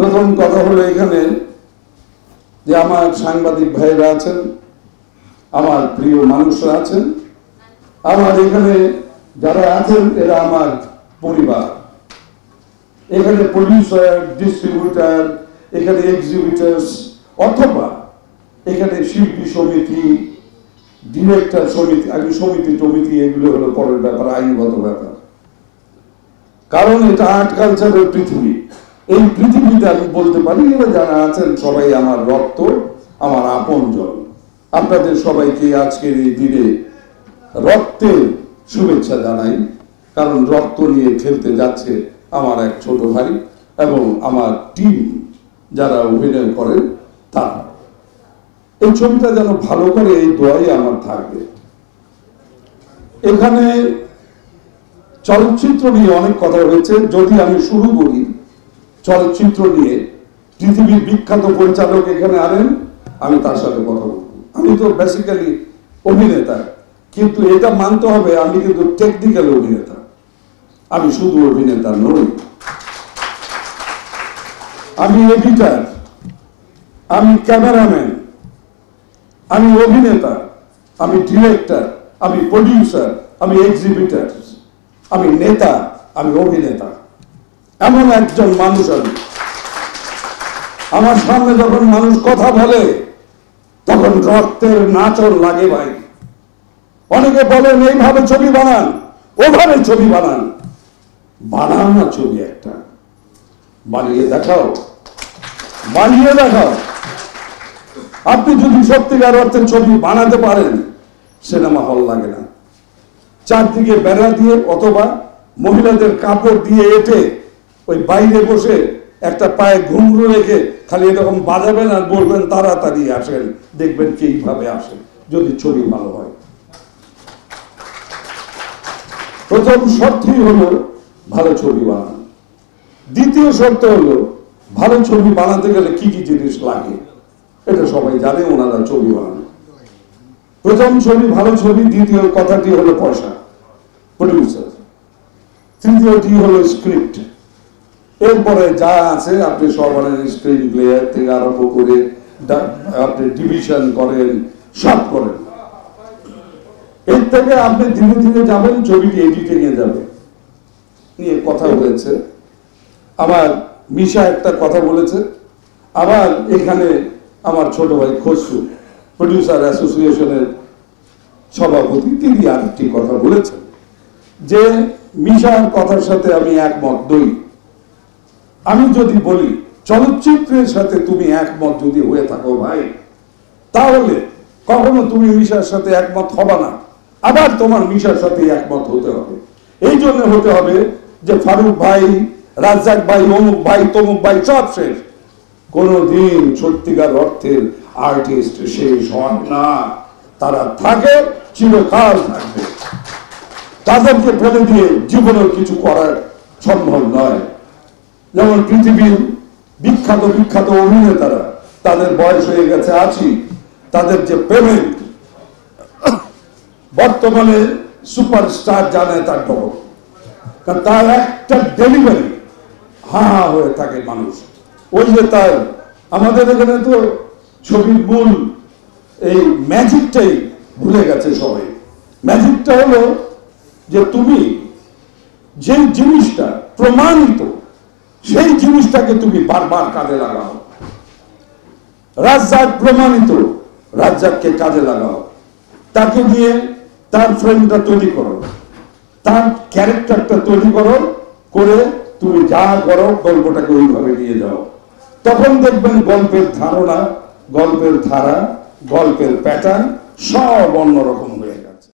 প্রথম কথা হলো এখানে যে আমার সাংবাদিক ভাইরা আছেন, আমার প্রিয় মানুষরা আছেন, আমার এখানে যারা আছেন এরা আমার পরিবার। এখানে প্রডিউসার, ডিস্ট্রিবিউটার, এখানে এক্সিবিটার্স, অথবা এখানে শিল্পী সমিতি, ডিরেক্টর সমিতি, আগে সমিতি টমিতি, এগুলো হলো পরের ব্যাপার, আইনগত ব্যাপার। কারণ এটা আর্ট কালচারের পৃথিবী। এই পৃথিবীতে আমি বলতে পারি এরা যারা আছেন সবাই আমার রক্ত, আমার আপনজন। আপনাদের সবাইকে আজকের এই দিনে রক্তের শুভেচ্ছা জানাই, কারণ রক্ত নিয়ে খেলতে যাচ্ছে আমার এক ছোট ভাই এবং আমার টিম যারা অভিনয় করেন তারা। এই ছবিটা যেন ভালো করে, এই দোয়াই আমার থাকবে। এখানে চলচ্চিত্র নিয়ে অনেক কথা হয়েছে। যদি আমি শুরু করি চলচ্চিত্র নিয়ে, পৃথিবীর বিখ্যাত পরিচালক এখানে আনেন, আমি তার সাথে কথা বলব। আমি তো বেসিক্যালি অভিনেতা, কিন্তু এটা মানতে হবে আমি কিন্তু টেকনিক্যাল অভিনেতা, আমি শুধু অভিনেতা নই। আমি এডিটর, আমি ক্যামেরাম্যান, আমি অভিনেতা, আমি ডিরেক্টর, আমি প্রডিউসার, আমি এক্সিবিটর, আমি নেতা, আমি অভিনেতা। এমন একজন মানুষ আমি। আমার সামনে যখন মানুষ কথা বলে তখন রক্তের নাচন লাগে ভাই। অনেকে বলেন এইভাবে ছবি বানান, ওভাবে ছবি বানান। বানাও না ছবি, একটা বানিয়ে দেখাও, বানিয়ে দেখাও। আপনি যদি সত্যিকার অর্থে ছবি বানাতে পারেন, সিনেমা হল লাগে না। চারদিকে বেড়া দিয়ে অথবা মহিলাদের কাপড় দিয়ে এঁটে ওই বাইরে বসে একটা পায়ে ঘুঙরু রেখে খালি এরকম বাজাবেন আর বলবেন তাড়াতাড়ি আসেন, দেখবেন কিভাবে আসেন যদি ছবি ভালো হয়। প্রথম শর্তই হলো ভালো ছবি বানান। দ্বিতীয় শর্ত হলো ভালো ছবি বানাতে গেলে কি কি জিনিস লাগে, এটা সবাই জানে, ওনারা ছবি বানান। প্রথম ছবি ভালো ছবি, দ্বিতীয় কথাটি হলো পয়সা, প্রডিউসার, তৃতীয়টি হলো স্ক্রিপ্ট। এরপরে যা আছে আপনি সবার স্ক্রিন প্লেয়ার থেকে আরম্ভ করে আপনি ডিভিশন করেন, সব করেন। এর থেকে আপনি ধীরে ধীরে যাবেন, ছবিটি এডিটিং এ যাবে। নিয়ে কথা হয়েছে, আমার মিশা একটা কথা বলেছে, আবার এখানে আমার ছোট ভাই খসরু প্রডিউসার অ্যাসোসিয়েশনের সভাপতি, তিনি আরেকটি কথা বলেছেন যে মিশার কথার সাথে আমি একমত নই। আমি যদি বলি চলচ্চিত্রের সাথে তুমি একমত যদি হয়ে থাকো ভাই, তাহলে কখনো তুমি মিশার সাথে একমত হবে না, আবার তোমার মিশার সাথে একমত হতে হবে। এই জন্য হতে হবে যে ফারুক ভাই, রাজ্জাক ভাই, অমুক ভাই, তমুক ভাই সব শেষ। কোনদিন সত্যিকার অর্থের আর্টিস্ট শেষ হয় না, তারা থাকে, চিরকাল থাকবে। তাদেরকে ফেলে দিয়ে জীবনেও কিছু করার সম্ভব নয়। যেমন পৃথিবীর বিখ্যাত বিখ্যাত অভিনেতারা, তাদের বয়স হয়ে গেছে 80, তাদের যে পেমেন্ট বর্তমানে সুপারস্টার জানে তার ডবল, কারণ তার একটা ডেলিভারি হা হা হয়ে থাকে মানুষ। ওই যে তার, আমাদের এখানে তো ছবির মূল এই ম্যাজিকটাই ভুলে গেছে সবাই। ম্যাজিকটা হলো যে তুমি যে জিনিসটা প্রমাণিত, সেই জিনিসটাকে তুমি বারবার কাজে লাগাও। রাজ্জাক প্রমাণিত, রাজ্জাককে কাজে লাগাও, তাকে দিয়ে তার ফ্রেমটা তৈরি করো, তার ক্যারেক্টারটা তৈরি করো, করে তুমি যা করো গল্পটাকে ওইভাবে নিয়ে যাও। তখন দেখবেন গল্পের ধারণা, গল্পের ধারা, গল্পের প্যাটার্ন সব অন্যরকম